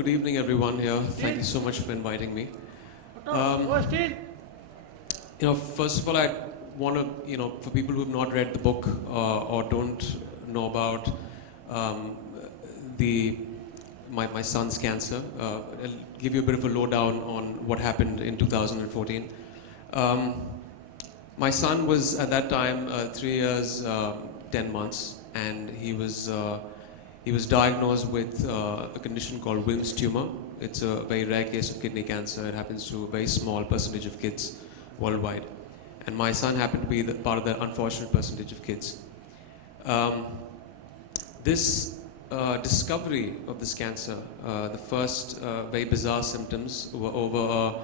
good evening everyone here. Thank you so much for inviting me. First of all, I want to, for people who have not read the book or don't know about my son's cancer, I'll give you a bit of a lowdown on what happened in 2014. My son was at that time 3 years, 10 months, and he was diagnosed with a condition called Wilms tumor. It's a very rare case of kidney cancer. It happens to a very small percentage of kids worldwide. And my son happened to be part of that unfortunate percentage of kids. This discovery of this cancer, the first very bizarre symptoms were over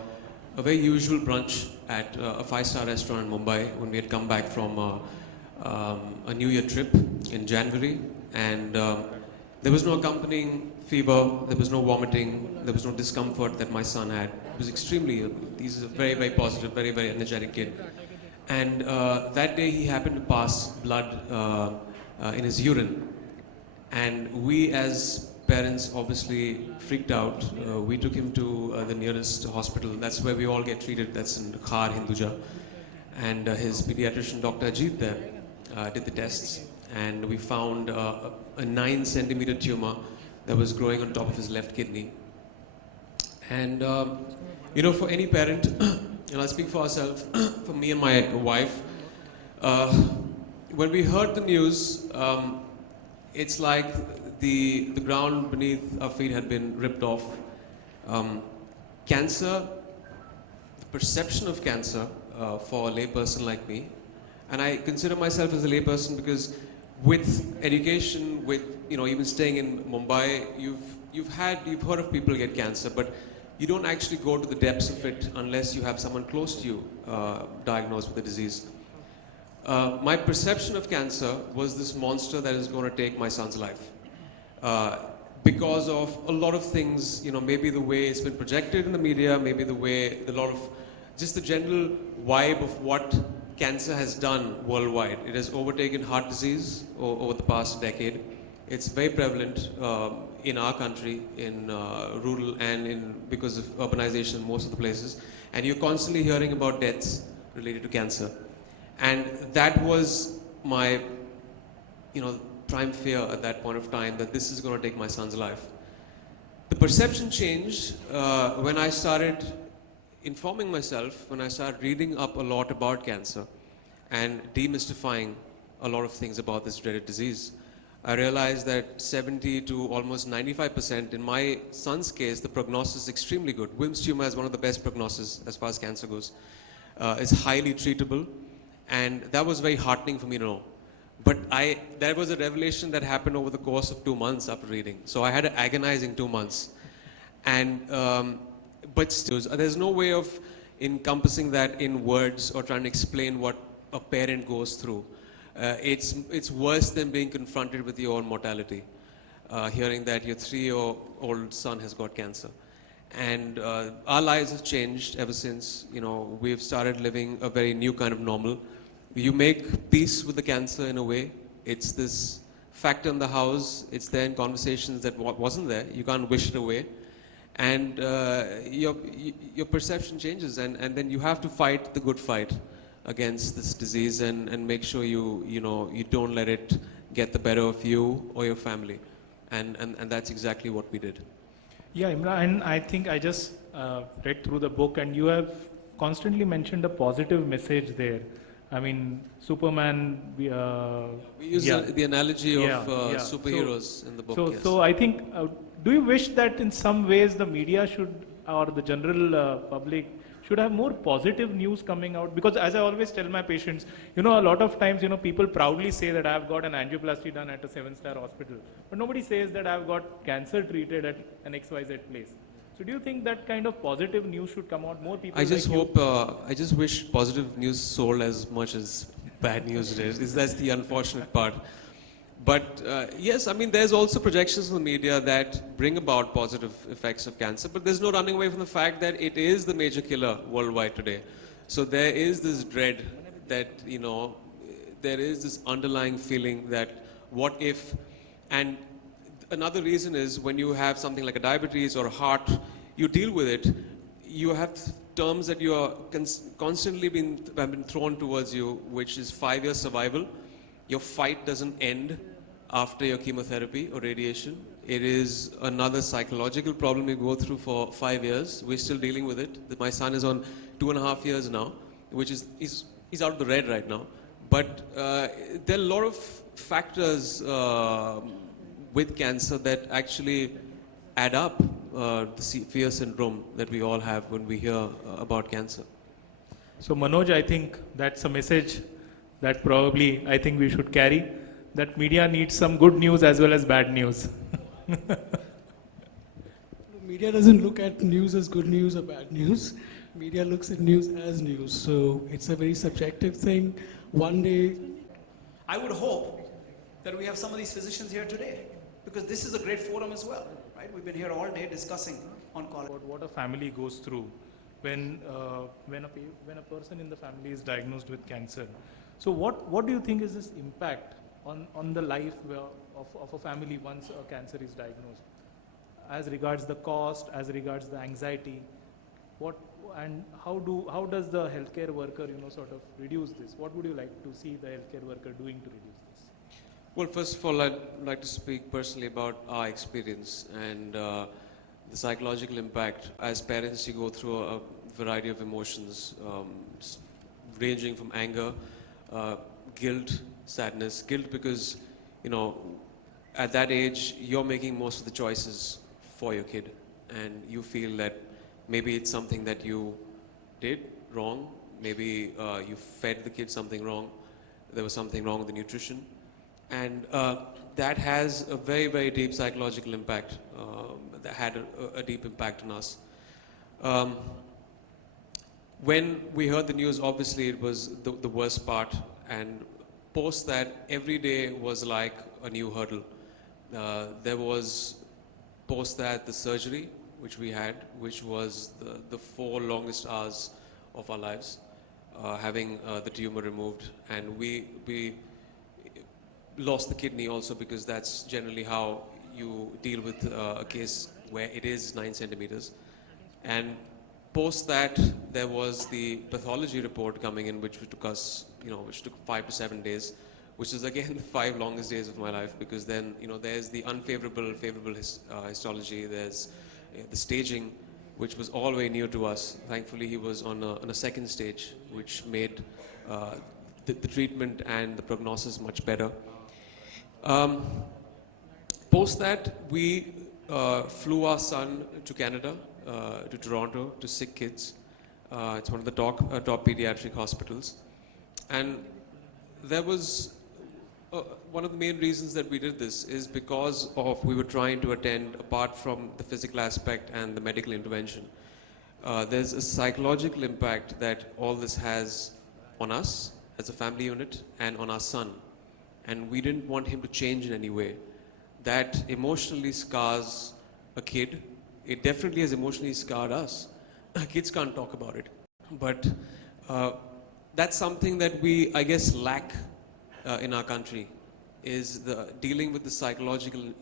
a very usual brunch at a five-star restaurant in Mumbai when we had come back from a New Year trip in January. And there was no accompanying fever, there was no vomiting, there was no discomfort that my son had. He was extremely, he's a very, very positive, very, very energetic kid. And that day he happened to pass blood in his urine. And we as parents obviously freaked out. We took him to the nearest hospital. That's where we all get treated. That's in Khar, Hinduja. And his pediatrician, Dr. Ajit there, did the tests. And we found a 9-centimeter tumor that was growing on top of his left kidney. And, for any parent, and I'll speak for ourselves, for me and my wife, when we heard the news, it's like the ground beneath our feet had been ripped off. Cancer, the perception of cancer for a layperson like me, and I consider myself as a layperson because with education, with even staying in Mumbai, you've heard of people get cancer, but you don't actually go to the depths of it unless you have someone close to you diagnosed with the disease. My perception of cancer was this monster that is going to take my son's life. Because of a lot of things, maybe the way it's been projected in the media, maybe the way just the general vibe of what cancer has done worldwide. It has overtaken heart disease over the past decade. It's very prevalent in our country, in rural and because of urbanization in most of the places. And you're constantly hearing about deaths related to cancer. And that was my, prime fear at that point of time, that this is going to take my son's life. The perception changed when I started informing myself, when I started reading up a lot about cancer and demystifying a lot of things about this dreaded disease. I realized that 70 to almost 95%, in my son's case, the prognosis is extremely good. Wilms tumor has one of the best prognosis as far as cancer goes. It's highly treatable, and that was very heartening for me to know. But that was a revelation that happened over the course of 2 months after reading. So I had an agonizing 2 months. And but still, there's no way of encompassing that in words or trying to explain what a parent goes through. It's worse than being confronted with your own mortality, hearing that your 3-year-old son has got cancer. And our lives have changed ever since. We've started living a very new kind of normal. You make peace with the cancer in a way. It's this factor in the house. It's there in conversations that wasn't there. You can't wish it away. And your perception changes, and then you have to fight the good fight against this disease and make sure you don't let it get the better of you or your family. And that's exactly what we did. Yeah, Emraan, and I think I just read through the book, and you have constantly mentioned a positive message there. I mean, Superman. We use the analogy of superheroes in the book. Yes. So I think, do you wish that in some ways the media should, or the general public should have more positive news coming out? Because as I always tell my patients, a lot of times, people proudly say that I've got an angioplasty done at a 7-star hospital, but nobody says that I've got cancer treated at an XYZ place. So do you think that kind of positive news should come out? More people. I just wish positive news sold as much as bad news did. That's the unfortunate part. But yes, I mean, there's also projections in the media that bring about positive effects of cancer, but there's no running away from the fact that it is the major killer worldwide today. So there is this dread that, there is this underlying feeling that what if, and another reason is when you have something like a diabetes or a heart, you deal with it. You have terms that you are constantly have been thrown towards you, which is 5 year survival. Your fight doesn't end after your chemotherapy or radiation. It is another psychological problem you go through for 5 years. We're still dealing with it. My son is on 2.5 years now, which is he's out of the red right now. But there are a lot of factors with cancer that actually add up the fear syndrome that we all have when we hear about cancer. So Manoj, I think that's a message that probably I think we should carry, that media needs some good news as well as bad news. Media doesn't look at news as good news or bad news. Media looks at news as news. So it's a very subjective thing. One day, I would hope that we have some of these physicians here today, because this is a great forum as well, right? We've been here all day discussing on call. About what a family goes through when a person in the family is diagnosed with cancer. So what do you think is this impact on the life of a family once a cancer is diagnosed, as regards the cost, as regards the anxiety, how does the healthcare worker sort of reduce this? What would you like to see the healthcare worker doing to reduce this? Well, first of all, I'd like to speak personally about our experience and the psychological impact. As parents, you go through a variety of emotions, ranging from anger, guilt, sadness. Guilt because, at that age, you're making most of the choices for your kid, and you feel that maybe it's something that you did wrong, maybe you fed the kid something wrong, there was something wrong with the nutrition, and that has a very, very deep psychological impact, that had a deep impact on us. When we heard the news, obviously it was the worst part, and post that, every day was like a new hurdle. There was post that the surgery, which we had, which was the 4 longest hours of our lives, having the tumor removed, and we lost the kidney also, because that's generally how you deal with a case where it is 9 centimeters. And post that, there was the pathology report coming in, which took us, which took 5 to 7 days, which is again the 5 longest days of my life, because then, there's the unfavorable, favorable histology, there's the staging, which was all very new to us. Thankfully, he was on a second stage, which made the treatment and the prognosis much better. Post that, we flew our son to Canada, to Toronto, to Sick Kids. It's one of the top pediatric hospitals. And there was one of the main reasons that we did this is because we were trying to attend, apart from the physical aspect and the medical intervention, there's a psychological impact that all this has on us as a family unit and on our son. And we didn't want him to change in any way. That emotionally scars a kid. It definitely has emotionally scarred us. Kids can't talk about it. But that's something that we, I guess, lack in our country, is dealing with the psychological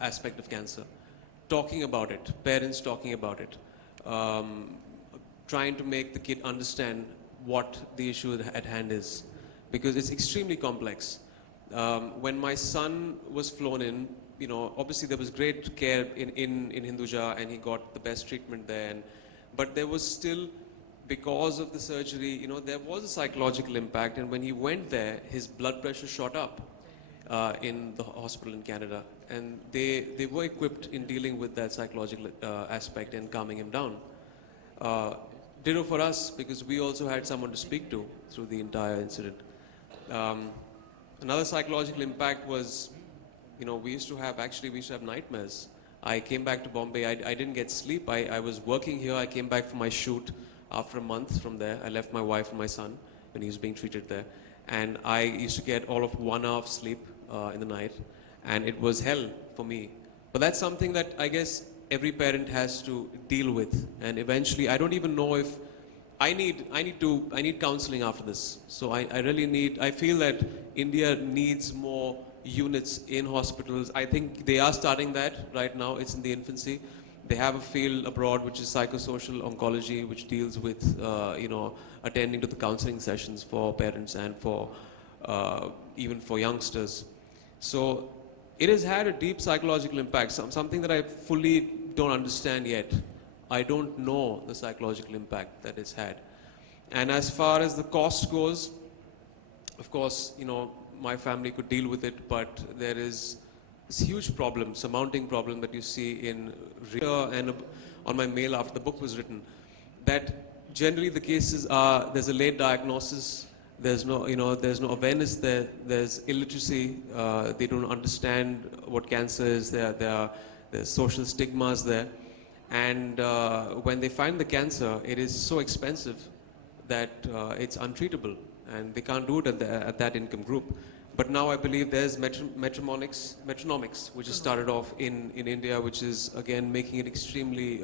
aspect of cancer. Talking about it, parents talking about it, trying to make the kid understand what the issue at hand is, because it's extremely complex. When my son was flown in, obviously there was great care in Hinduja, and he got the best treatment there. But there was still, because of the surgery, there was a psychological impact. And when he went there, his blood pressure shot up in the hospital in Canada. And they were equipped in dealing with that psychological aspect and calming him down. Ditto for us, because we also had someone to speak to through the entire incident. Another psychological impact was, we used to have nightmares. I came back to Bombay, I didn't get sleep. I was working here, I came back from my shoot after a month from there. I left my wife and my son when he was being treated there. And I used to get all of 1 hour of sleep in the night. And it was hell for me. But that's something that I guess every parent has to deal with. And eventually, I don't even know if I need counseling after this. So I feel that India needs more units in hospitals. I think they are starting that right now. It's in the infancy. They have a field abroad which is psychosocial oncology, which deals with attending to the counseling sessions for parents and for even for youngsters. So it has had a deep psychological impact, something that I fully don't understand yet. I don't know the psychological impact that it's had. And as far as the cost goes, of course, my family could deal with it, but there is this huge problem, surmounting problem that you see in and on my mail after the book was written, that generally the cases are, there's a late diagnosis, there's no awareness there, there's illiteracy, they don't understand what cancer is, there's social stigmas there, and when they find the cancer, it is so expensive that it's untreatable, and they can't do it at that income group. But now I believe there's metronomics, which has started off in India, which is again making it extremely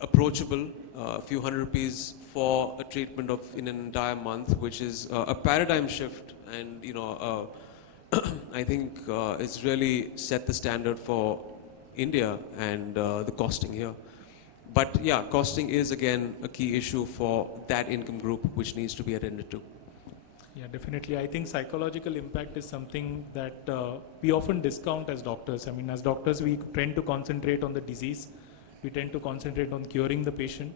approachable. A few hundred rupees for a treatment in an entire month, which is a paradigm shift, and I think it's really set the standard for India and the costing here. But yeah, costing is again a key issue for that income group, which needs to be attended to. Yeah, definitely. I think psychological impact is something that we often discount as doctors. I mean, as doctors, we tend to concentrate on the disease. We tend to concentrate on curing the patient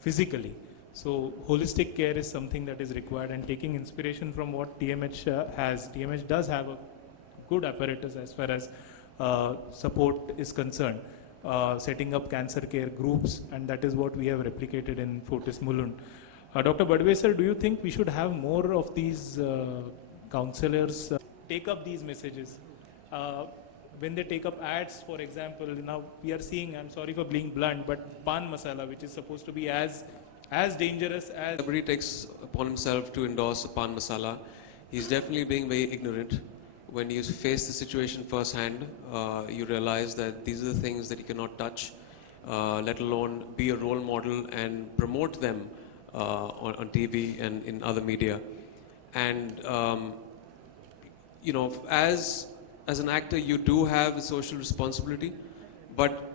physically. So holistic care is something that is required, and taking inspiration from what TMH has. TMH does have a good apparatus as far as support is concerned, setting up cancer care groups, and that is what we have replicated in Fortis Mulund. Dr. Badwe sir, do you think we should have more of these counselors take up these messages? When they take up ads, for example, now we are seeing, I'm sorry for being blunt, but pan masala, which is supposed to be as dangerous as... Somebody takes upon himself to endorse a pan masala. He's definitely being very ignorant. When you face the situation firsthand, you realize that these are the things that you cannot touch, let alone be a role model and promote them on TV and in other media. And as an actor, you do have a social responsibility, but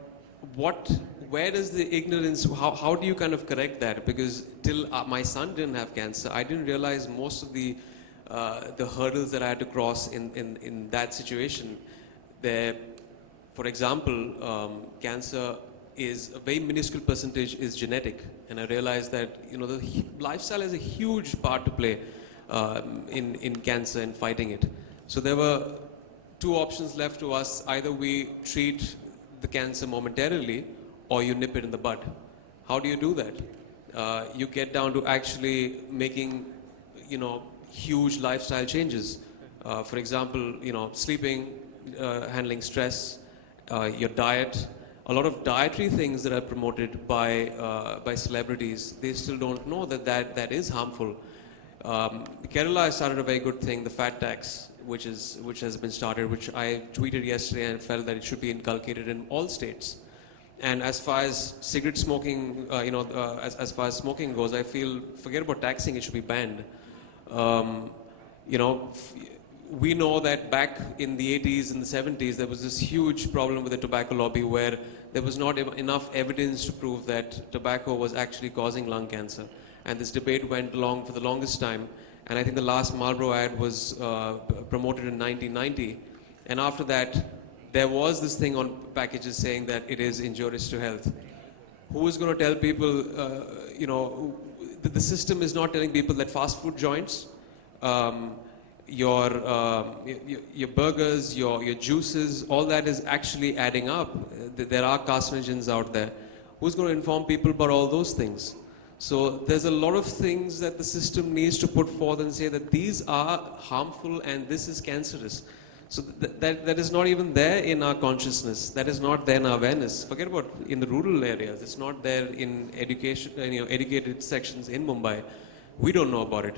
where does the ignorance, how do you kind of correct that? Because till my son didn't have cancer, I didn't realize most of the hurdles that I had to cross in that situation. There, for example, cancer is a very minuscule percentage is genetic, and I realized that the lifestyle has a huge part to play in cancer and fighting it. So there were two options left to us: either we treat the cancer momentarily, or you nip it in the bud. How do you do that? You get down to actually making huge lifestyle changes. For example, sleeping, handling stress, your diet. A lot of dietary things that are promoted by celebrities, they still don't know that is harmful. Kerala has started a very good thing, the fat tax, which has been started, which I tweeted yesterday and felt that it should be inculcated in all states. And as far as cigarette smoking, as far as smoking goes, I feel, forget about taxing, it should be banned. We know that back in the 80s and the 70s, there was this huge problem with the tobacco lobby where there was not enough evidence to prove that tobacco was actually causing lung cancer. And this debate went along for the longest time. And I think the last Marlboro ad was promoted in 1990. And after that, there was this thing on packages saying that it is injurious to health. Who is going to tell people, the system is not telling people that fast food joints, your burgers, your juices, all that is actually adding up. There are carcinogens out there. Who's going to inform people about all those things? So there's a lot of things that the system needs to put forth and say that these are harmful and this is cancerous. So that is not even there in our consciousness. That is not there in our awareness. Forget about in the rural areas. It's not there in education, educated sections in Mumbai. We don't know about it.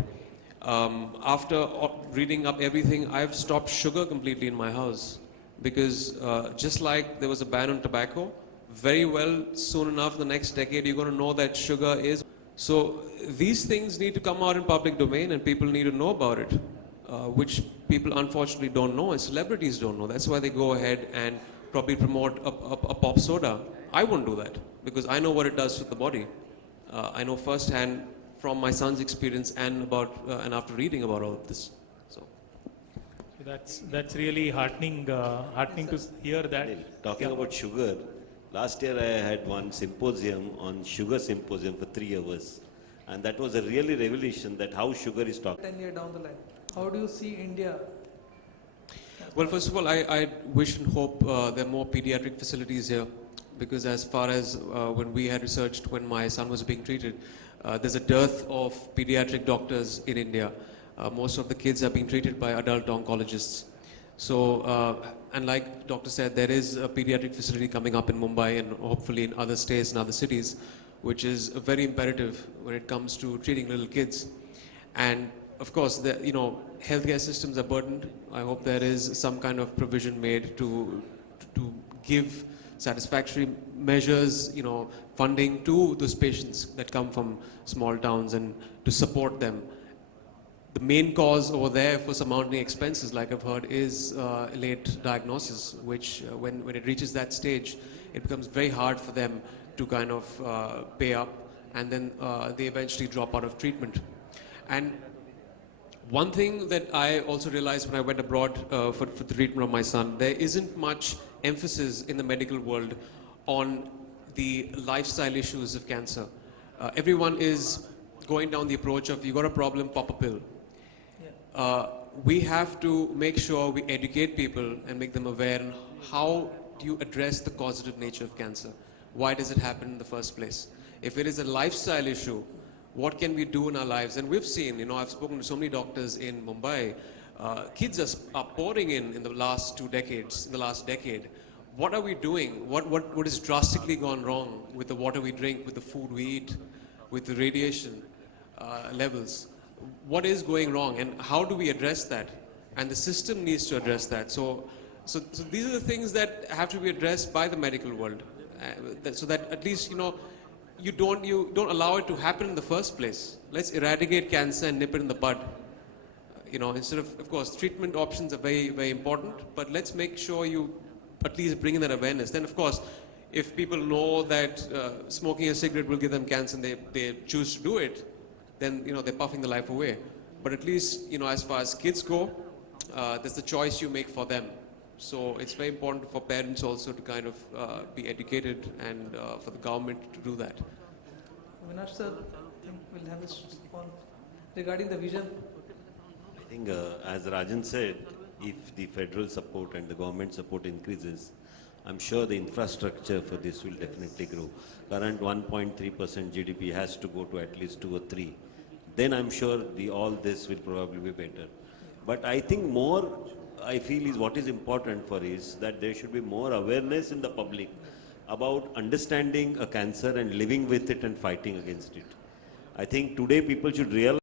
After reading up everything, I've stopped sugar completely in my house because just like there was a ban on tobacco, very well soon enough the next decade you're going to know that sugar is. So these things need to come out in public domain and people need to know about it. which people unfortunately don't know and celebrities don't know. That's why they go ahead and probably promote a pop soda. I won't do that because I know what it does to the body. I know firsthand from my son's experience and and after reading about all of this. So That's really heartening to hear that. Talking about sugar, last year I had one symposium on sugar symposium for 3 hours. And that was a really revelation that how sugar is talked. 10 years down the line, how do you see India? well, first of all, I wish and hope there are more pediatric facilities here, because as far as when we had researched when my son was being treated, there's a dearth of pediatric doctors in India. Most of the kids are being treated by adult oncologists. So, and like doctor said, there is a pediatric facility coming up in Mumbai and hopefully in other states and other cities, which is very imperative when it comes to treating little kids. And of course, healthcare systems are burdened. I hope there is some kind of provision made to give satisfactory measures, funding to those patients that come from small towns and to support them. The main cause over there for some mounting expenses, like I've heard, is late diagnosis, which when it reaches that stage, it becomes very hard for them to kind of pay up, and then they eventually drop out of treatment. And one thing that I also realized when I went abroad for the treatment of my son, there isn't much emphasis in the medical world on the lifestyle issues of cancer. Everyone is going down the approach of, you got a problem, pop a pill. We have to make sure we educate people and make them aware on how do you address the causative nature of cancer. Why does it happen in the first place? If it is a lifestyle issue, what can we do in our lives? And we've seen, I've spoken to so many doctors in Mumbai. Kids are pouring in the last 2 decades, in the last decade. What are we doing? What has drastically gone wrong with the water we drink, with the food we eat, with the radiation levels? What is going wrong, and how do we address that? And the system needs to address that. So these are the things that have to be addressed by the medical world, so that at least you don't allow it to happen in the first place. Let's eradicate cancer and nip it in the bud. Instead of course, treatment options are very, very important, but let's make sure you at least bring in that awareness. Then, of course, if people know that smoking a cigarette will give them cancer and they choose to do it, then they're puffing the life away. But at least as far as kids go, there's the choice you make for them. So it's very important for parents also to kind of be educated, and for the government to do that. Avinash sir, I think we'll have this on regarding the vision. I think as Rajan said, if the federal support and the government support increases, I'm sure the infrastructure for this will definitely grow. Current 1.3% GDP has to go to at least 2 or 3. Then I'm sure all this will probably be better. But I think more, I feel is what is important for is that there should be more awareness in the public about understanding a cancer and living with it and fighting against it. I think today people should realize